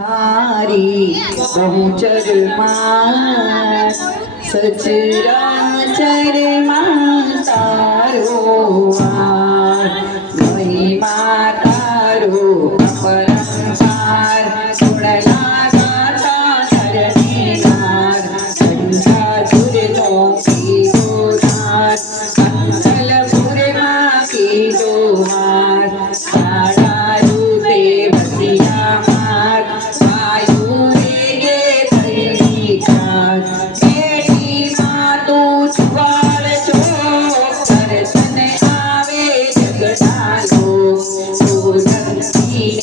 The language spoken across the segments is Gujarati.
हरी बहुचर मां सचराचर मां तारो महिमा तारो अपरंपार गुणला गाता धरनीनार संसाधुरनो कीधो नाथ कंसलपुरमा कीधो हाथ साड़ा रूपे बसिया मार वायु वेगे थई काज बेटी मातु जुवाड़ जो दर्शन आवे जगतालो तो धरती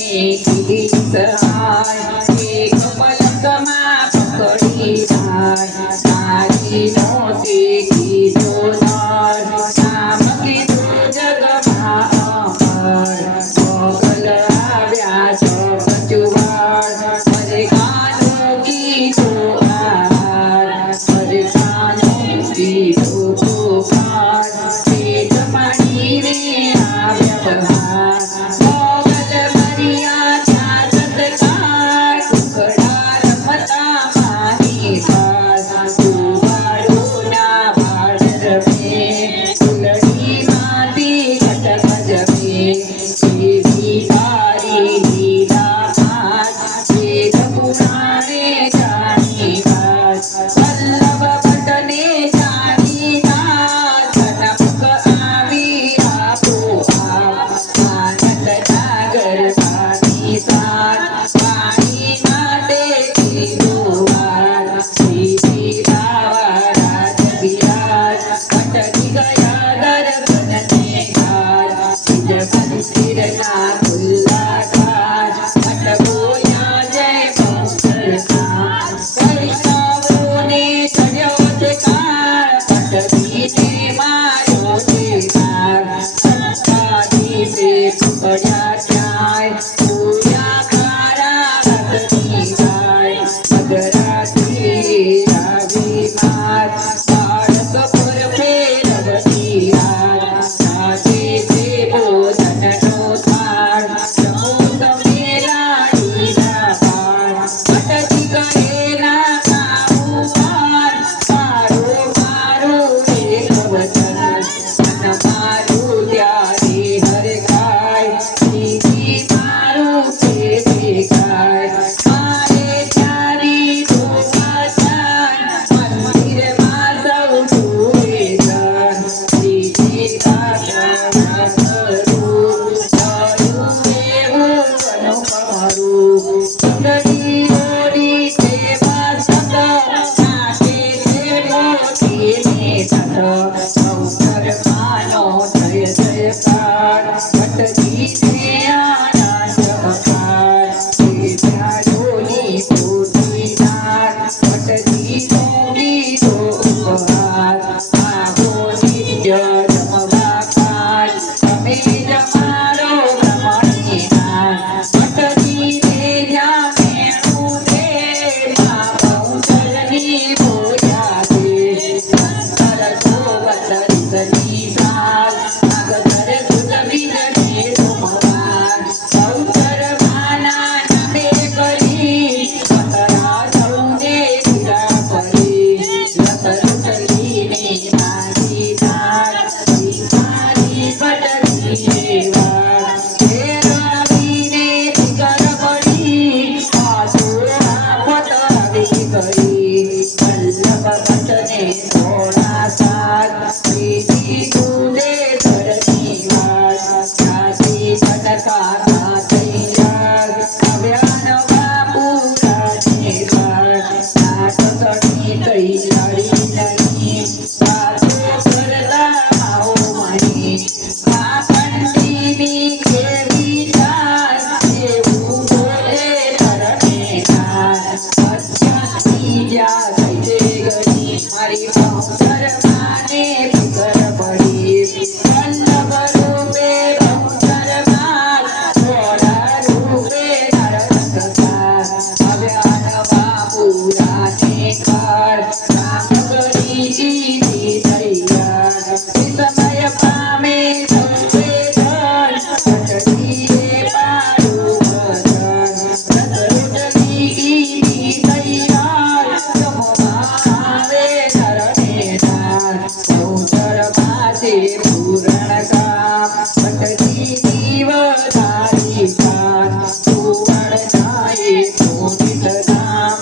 નામ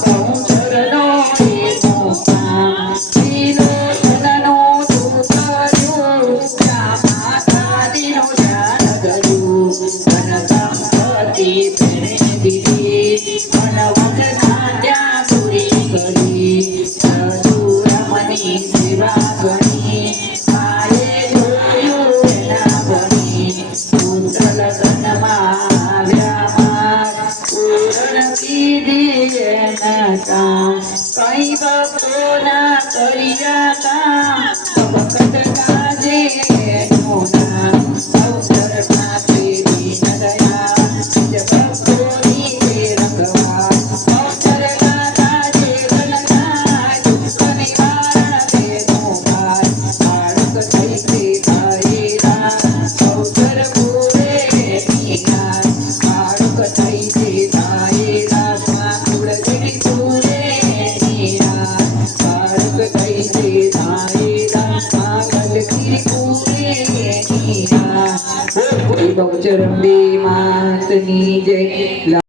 બહુચરનો એનો કામ ત્રિલોચનનો તું કર્યું માતાજીનું ધ્યાન કર્યું મન સંપત્તિ તેને દીધી મનવત નાટ્યા પૂરી કરી સદુરમની સેવા ગણી મારે જોયું એના બની પુત્ર લગ્નમાં આવ્યા પૂરણ કીધી એના કામ કઈ ભક્તોના કર્યા કામ વખત કાજે એનું નામ અવસર પાસે દીન દયા નિજ ભક્તોની તે રખવા અવસર કાજે ગણનાય દુઃખ નિવારણ તેનો ભાર બાળક થઈ તે થયેલા અવસર પૂરે નિહાર બાળક થઈ તે થયેલા માતુળ જેવી પૂરે નિહાર બાળક થઈ તે થયેલા પાગલ થી પૂરે નિહાર બહુચર અંબે માતની જય